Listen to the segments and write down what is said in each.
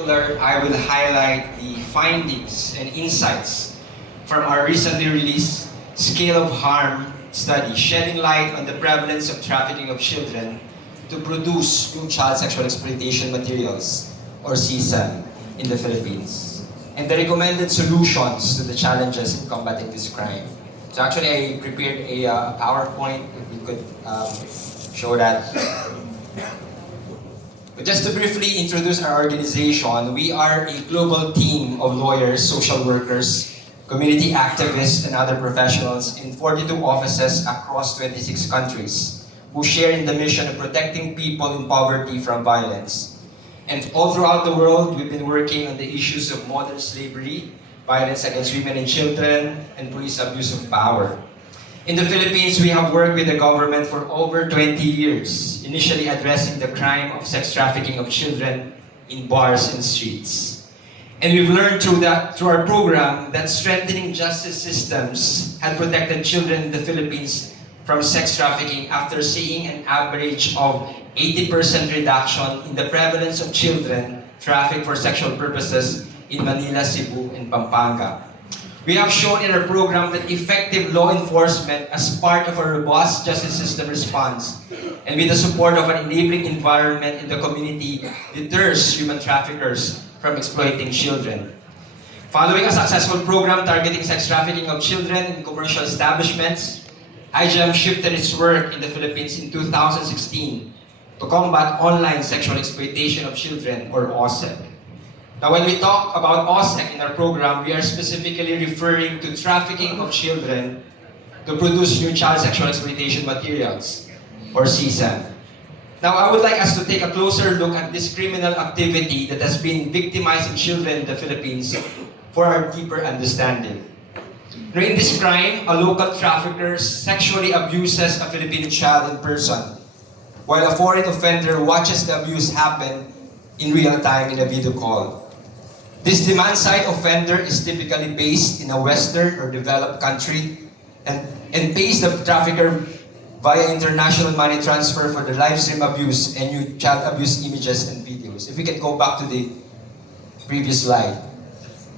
I will highlight the findings and insights from our recently released Scale of Harm study, shedding light on the prevalence of trafficking of children to produce new child sexual exploitation materials, or CSEM, in the Philippines, and the recommended solutions to the challenges in combating this crime. So actually, I prepared a PowerPoint, if we could show that. But just to briefly introduce our organization, we are a global team of lawyers, social workers, community activists, and other professionals in 42 offices across 26 countries who share in the mission of protecting people in poverty from violence. And all throughout the world, we've been working on the issues of modern slavery, violence against women and children, and police abuse of power. In the Philippines, we have worked with the government for over 20 years, initially addressing the crime of sex trafficking of children in bars and streets. And we've learned through our program that strengthening justice systems had protected children in the Philippines from sex trafficking after seeing an average of 80% reduction in the prevalence of children trafficked for sexual purposes in Manila, Cebu, and Pampanga. We have shown in our program that effective law enforcement as part of a robust justice system response and with the support of an enabling environment in the community deters human traffickers from exploiting children. Following a successful program targeting sex trafficking of children in commercial establishments, IGM shifted its work in the Philippines in 2016 to combat online sexual exploitation of children, or OSEC. Now, when we talk about OSEC in our program, we are specifically referring to trafficking of children to produce new child sexual exploitation materials, or CSEM. Now, I would like us to take a closer look at this criminal activity that has been victimizing children in the Philippines for our deeper understanding. Now, in this crime, a local trafficker sexually abuses a Filipino child in person, while a foreign offender watches the abuse happen in real time in a video call. This demand-side offender is typically based in a Western or developed country and pays the trafficker via international money transfer for the live stream abuse and new child abuse images and videos. If we can go back to the previous slide.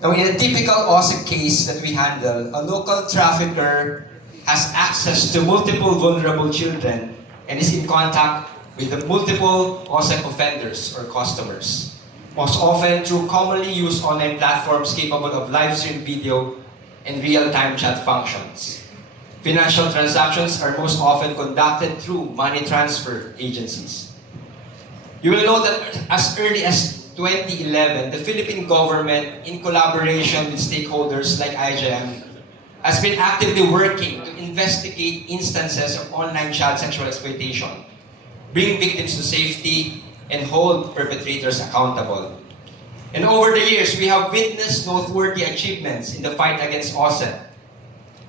Now, in a typical OSEC case that we handle, a local trafficker has access to multiple vulnerable children and is in contact with the multiple OSEC offenders or customers, most often through commonly used online platforms capable of live stream video and real-time chat functions. Financial transactions are most often conducted through money transfer agencies. You will note that as early as 2011, the Philippine government, in collaboration with stakeholders like IGM, has been actively working to investigate instances of online child sexual exploitation, bring victims to safety, and hold perpetrators accountable. And over the years, we have witnessed noteworthy achievements in the fight against OSEC.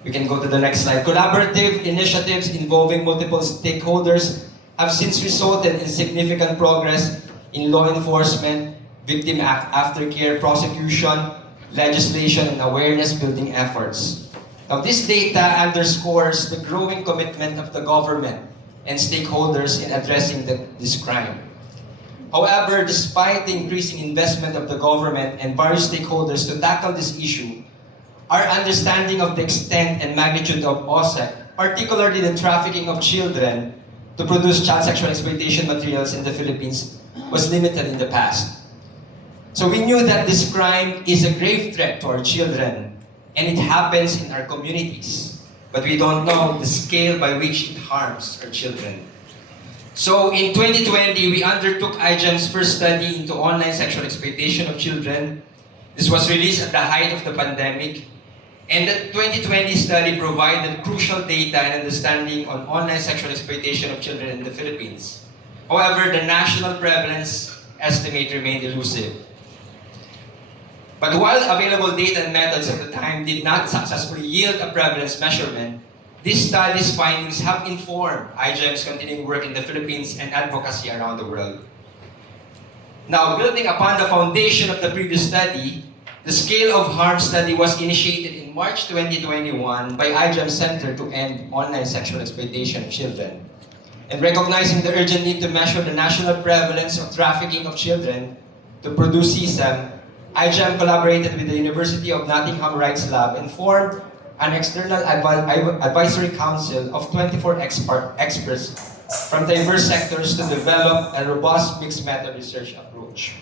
We can go to the next slide. Collaborative initiatives involving multiple stakeholders have since resulted in significant progress in law enforcement, victim aftercare, prosecution, legislation, and awareness-building efforts. Now, this data underscores the growing commitment of the government and stakeholders in addressing this crime. However, despite the increasing investment of the government and various stakeholders to tackle this issue, our understanding of the extent and magnitude of OSEC, particularly the trafficking of children to produce child sexual exploitation materials in the Philippines, was limited in the past. So we knew that this crime is a grave threat to our children, and it happens in our communities, but we don't know the scale by which it harms our children. So in 2020, we undertook IGM's first study into online sexual exploitation of children. This was released at the height of the pandemic, and the 2020 study provided crucial data and understanding on online sexual exploitation of children in the Philippines. However, the national prevalence estimate remained elusive. But while available data and methods at the time did not successfully yield a prevalence measurement, this study's findings have informed IGM's continuing work in the Philippines and advocacy around the world. Now, building upon the foundation of the previous study, the Scale of Harm study was initiated in March 2021 by IGM Center to End Online Sexual Exploitation of Children. And recognizing the urgent need to measure the national prevalence of trafficking of children, to produce CSAM, IGEM collaborated with the University of Nottingham Rights Lab and formed an external advisory council of 24 experts from diverse sectors to develop a robust mixed method research approach.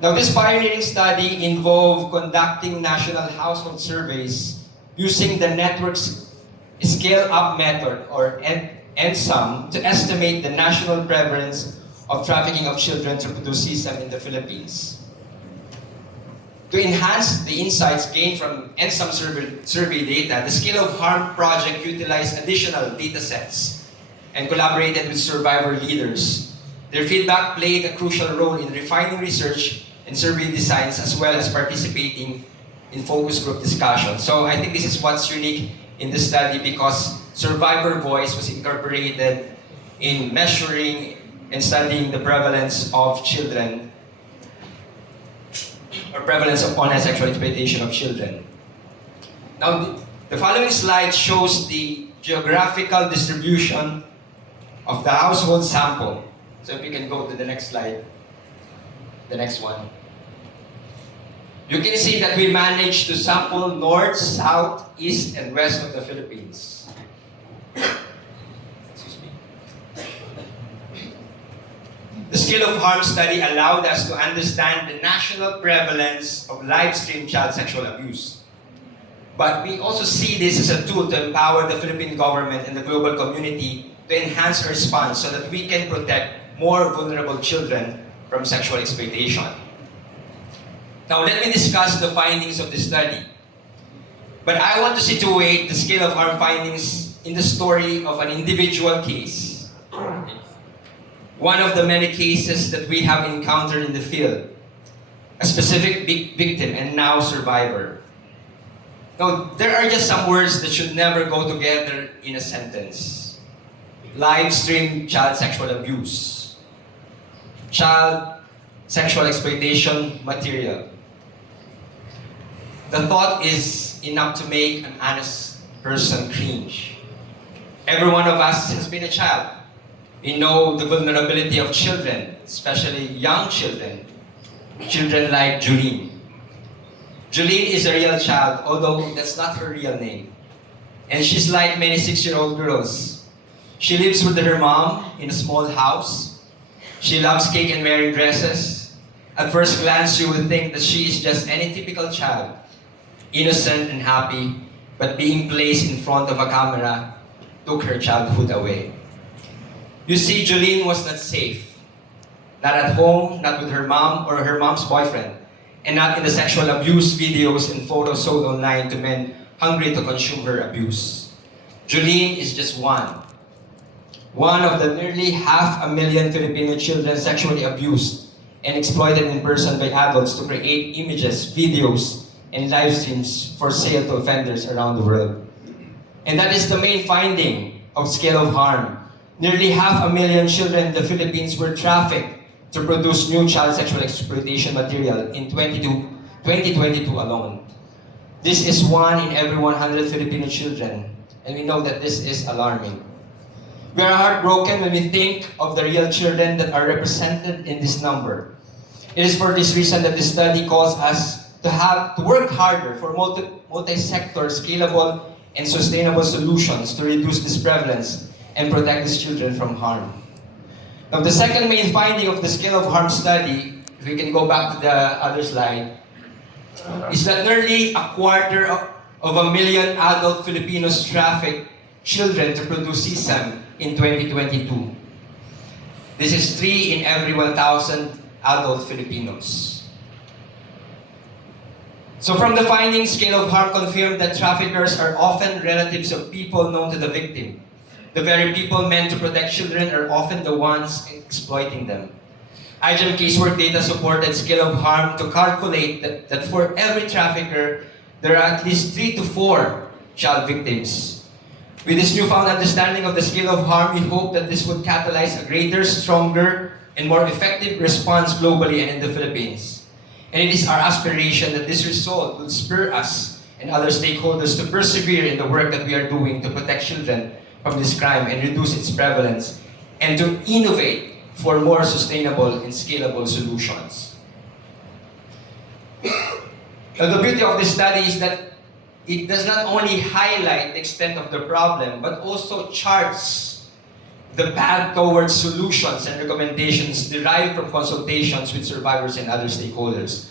Now, this pioneering study involved conducting national household surveys using the network's scale-up method, or NSUM, to estimate the national prevalence of trafficking of children to produce CSAM in the Philippines. To enhance the insights gained from NSUM survey data, the Scale of Harm project utilized additional data sets and collaborated with survivor leaders. Their feedback played a crucial role in refining research and survey designs, as well as participating in focus group discussions. So I think this is what's unique in this study, because survivor voice was incorporated in measuring and studying the prevalence of children, or prevalence of online sexual exploitation of children. Now, the following slide shows the geographical distribution of the household sample. So if we can go to the next slide, the next one. You can see that we managed to sample north, south, east, and west of the Philippines. Excuse me. The Scale of Harm study allowed us to understand the national prevalence of live-stream child sexual abuse. But we also see this as a tool to empower the Philippine government and the global community to enhance our response so that we can protect more vulnerable children from sexual exploitation. Now, let me discuss the findings of the study. But I want to situate the Scale of Harm findings in the story of an individual case. One of the many cases that we have encountered in the field. A specific victim and now survivor. Now, there are just some words that should never go together in a sentence. Live stream child sexual abuse. Child sexual exploitation material. The thought is enough to make an honest person cringe. Every one of us has been a child. We know the vulnerability of children, especially young children. Children like Julene. Julene is a real child, although that's not her real name. And she's like many 6-year-old girls. She lives with her mom in a small house. She loves cake and wearing dresses. At first glance, you would think that she is just any typical child. Innocent and happy, but being placed in front of a camera took her childhood away. You see, Julene was not safe. Not at home, not with her mom or her mom's boyfriend, and not in the sexual abuse videos and photos sold online to men hungry to consume her abuse. Julene is just one of the nearly 500,000 Filipino children sexually abused and exploited in person by adults to create images, videos, and live streams for sale to offenders around the world. And that is the main finding of Scale of Harm. Nearly 500,000 children in the Philippines were trafficked to produce new child sexual exploitation material in 2022 alone. This is 1 in every 100 Filipino children, and we know that this is alarming. We are heartbroken when we think of the real children that are represented in this number. It is for this reason that this study calls us to work harder for multi-sector, scalable, and sustainable solutions to reduce this prevalence and protect these children from harm. Now, the second main finding of the Scale of Harm study, if we can go back to the other slide, is that nearly 250,000 adult Filipinos traffic children to produce CSAM in 2022. This is 3 in every 1,000 adult Filipinos. So from the findings, Scale of Harm confirmed that traffickers are often relatives of people known to the victim. The very people meant to protect children are often the ones exploiting them. IGEM casework data supported Scale of Harm to calculate that for every trafficker, there are at least 3 to 4 child victims. With this newfound understanding of the Scale of Harm, we hope that this would catalyze a greater, stronger, and more effective response globally and in the Philippines. And it is our aspiration that this result will spur us and other stakeholders to persevere in the work that we are doing to protect children from this crime and reduce its prevalence, and to innovate for more sustainable and scalable solutions. Now, the beauty of this study is that it does not only highlight the extent of the problem, but also charts the path towards solutions and recommendations derived from consultations with survivors and other stakeholders.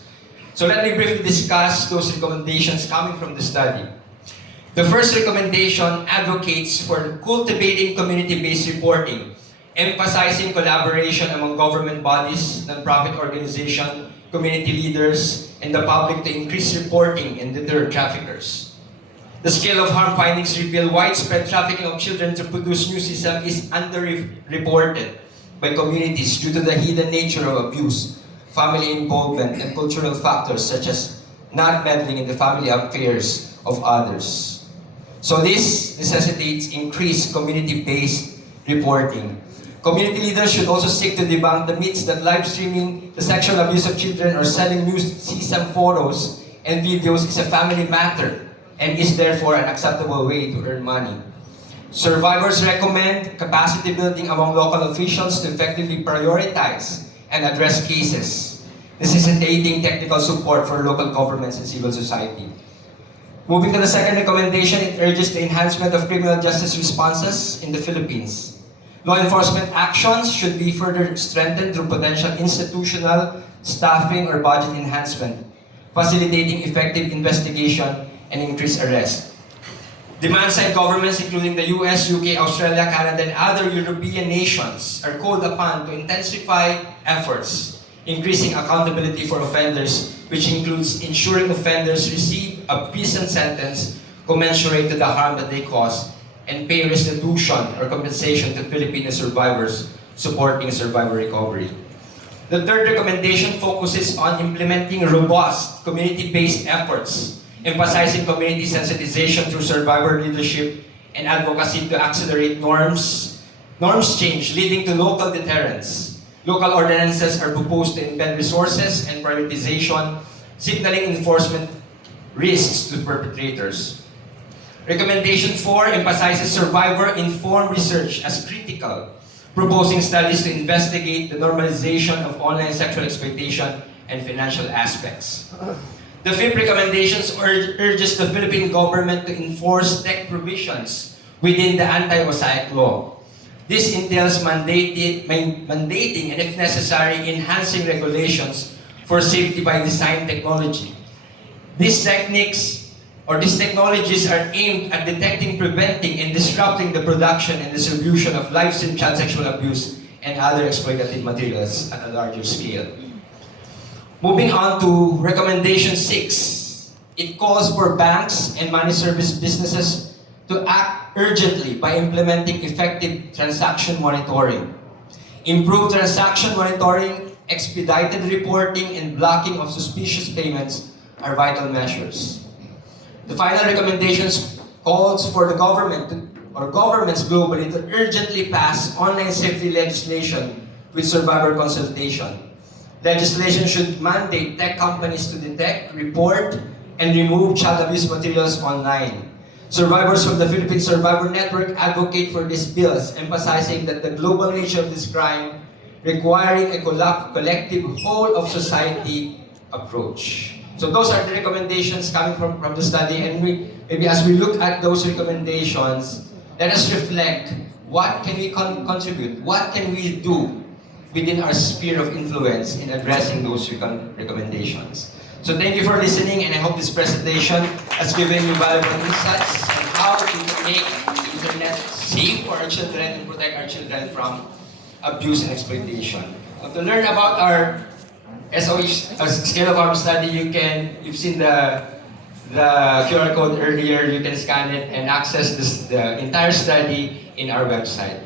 So let me briefly discuss those recommendations coming from the study. The first recommendation advocates for cultivating community-based reporting, emphasizing collaboration among government bodies, nonprofit organizations, community leaders, and the public to increase reporting and deter traffickers. The scale of harm findings reveal widespread trafficking of children to produce new system is underreported by communities due to the hidden nature of abuse, family involvement, and cultural factors such as not meddling in the family affairs of others. So this necessitates increased community-based reporting. Community leaders should also seek to debunk the myths that live streaming the sexual abuse of children or selling nude CSAM photos and videos is a family matter and is therefore an acceptable way to earn money. Survivors recommend capacity building among local officials to effectively prioritize and address cases, necessitating technical support for local governments and civil society. Moving to the second recommendation, it urges the enhancement of criminal justice responses in the Philippines. Law enforcement actions should be further strengthened through potential institutional, staffing, or budget enhancement, facilitating effective investigation and increased arrest. Demand-side governments, including the US, UK, Australia, Canada, and other European nations, are called upon to intensify efforts, increasing accountability for offenders, which includes ensuring offenders receive a prison sentence commensurate to the harm that they cause, and pay restitution or compensation to Filipino survivors, supporting survivor recovery. The third recommendation focuses on implementing robust community-based efforts, emphasizing community sensitization through survivor leadership and advocacy to accelerate norms change, leading to local deterrence. Local ordinances are proposed to embed resources and prioritization, signaling enforcement risks to perpetrators. Recommendation 4 emphasizes survivor-informed research as critical, proposing studies to investigate the normalization of online sexual exploitation and financial aspects. The fifth recommendation urges the Philippine government to enforce tech provisions within the anti-mosaic law. This entails mandating and, if necessary, enhancing regulations for safety by design technology. These technologies are aimed at detecting, preventing, and disrupting the production and distribution of live-stream child sexual abuse and other exploitative materials at a larger scale. Moving on to recommendation 6, it calls for banks and money service businesses to act urgently by implementing effective transaction monitoring. Improved transaction monitoring, expedited reporting, and blocking of suspicious payments are vital measures. The final recommendations calls for the governments globally to urgently pass online safety legislation with survivor consultation. Legislation should mandate tech companies to detect, report, and remove child abuse materials online. Survivors from the Philippine Survivor Network advocate for these bills, emphasizing that the global nature of this crime requiring a collective whole of society approach. So those are the recommendations coming from the study, and maybe as we look at those recommendations, let us reflect, what can we contribute? What can we do within our sphere of influence in addressing those recommendations? So thank you for listening, and I hope this presentation has given you valuable insights on how we can make the internet safe for our children and protect our children from abuse and exploitation. Now, to learn about our SOH, scale of harm study, you've seen the QR code earlier. You can scan it and access the entire study in our website.